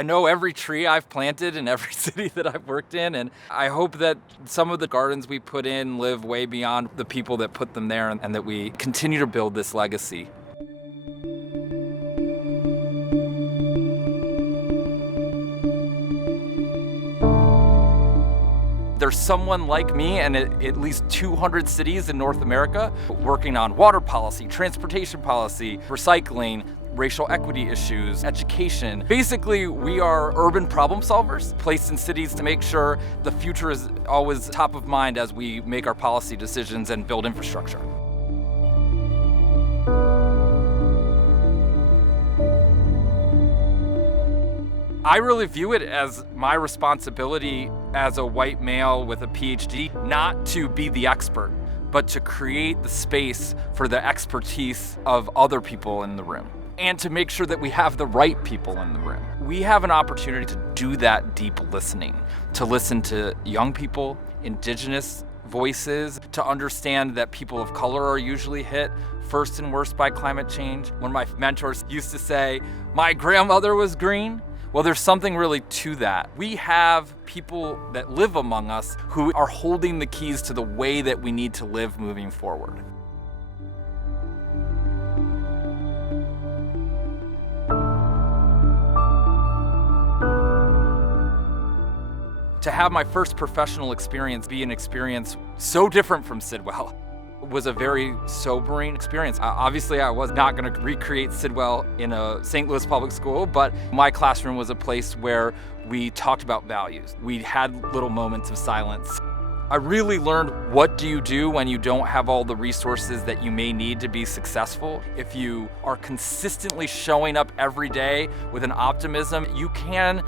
I know every tree I've planted in every city that I've worked in, and I hope that some of the gardens we put in live way beyond the people that put them there, and that we continue to build this legacy. There's someone like me and at least 200 cities in North America working on water policy, transportation policy, recycling, racial equity issues, education. Basically, we are urban problem solvers placed in cities to make sure the future is always top of mind as we make our policy decisions and build infrastructure. I really view it as my responsibility as a white male with a PhD, not to be the expert, but to create the space for the expertise of other people in the room, and to make sure that we have the right people in the room. We have an opportunity to do that deep listening, to listen to young people, indigenous voices, to understand that people of color are usually hit first and worst by climate change. One of my mentors used to say, "My grandmother was green." Well, there's something really to that. We have people that live among us who are holding the keys to the way that we need to live moving forward. To have my first professional experience be an experience so different from Sidwell was a very sobering experience. Obviously, I was not going to recreate Sidwell in a St. Louis public school, but my classroom was a place where we talked about values. We had little moments of silence. I really learned, what do you do when you don't have all the resources that you may need to be successful? If you are consistently showing up every day with an optimism, you can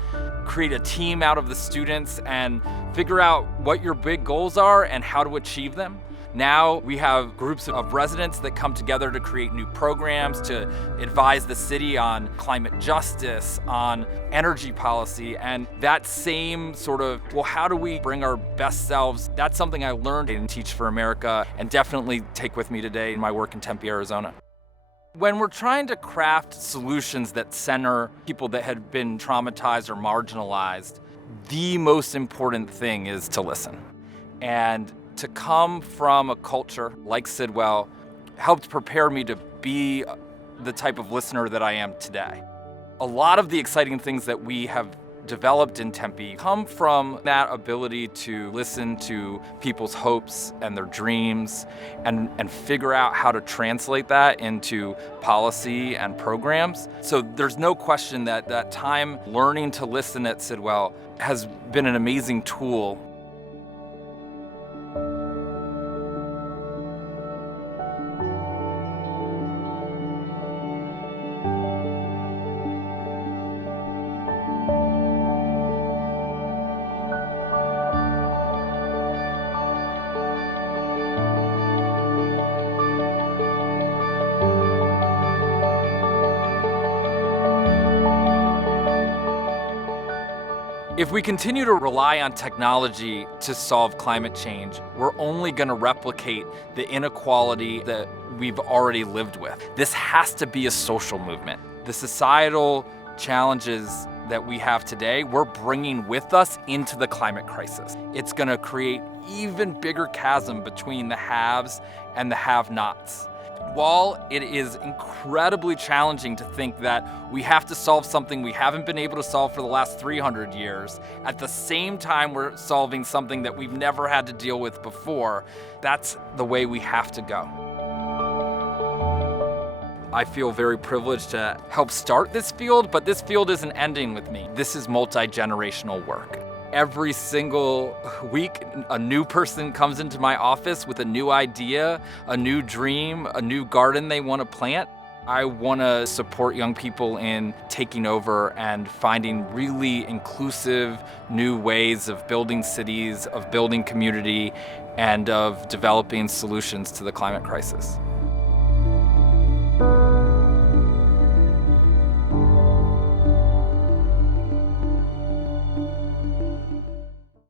create a team out of the students and figure out what your big goals are and how to achieve them. Now we have groups of residents that come together to create new programs, to advise the city on climate justice, on energy policy, and that same sort of, well, how do we bring our best selves? That's something I learned in Teach for America and definitely take with me today in my work in Tempe, Arizona. When we're trying to craft solutions that center people that had been traumatized or marginalized, the most important thing is to listen. And to come from a culture like Sidwell helped prepare me to be the type of listener that I am today. A lot of the exciting things that we have developed in Tempe come from that ability to listen to people's hopes and their dreams and figure out how to translate that into policy and programs. So there's no question that that time learning to listen at Sidwell has been an amazing tool. If we continue to rely on technology to solve climate change, we're only going to replicate the inequality that we've already lived with. This has to be a social movement. The societal challenges that we have today, we're bringing with us into the climate crisis. It's going to create even bigger chasm between the haves and the have-nots. While it is incredibly challenging to think that we have to solve something we haven't been able to solve for the last 300 years, at the same time we're solving something that we've never had to deal with before, that's the way we have to go. I feel very privileged to help start this field, but this field isn't ending with me. This is multi-generational work. Every single week, a new person comes into my office with a new idea, a new dream, a new garden they want to plant. I want to support young people in taking over and finding really inclusive new ways of building cities, of building community, and of developing solutions to the climate crisis.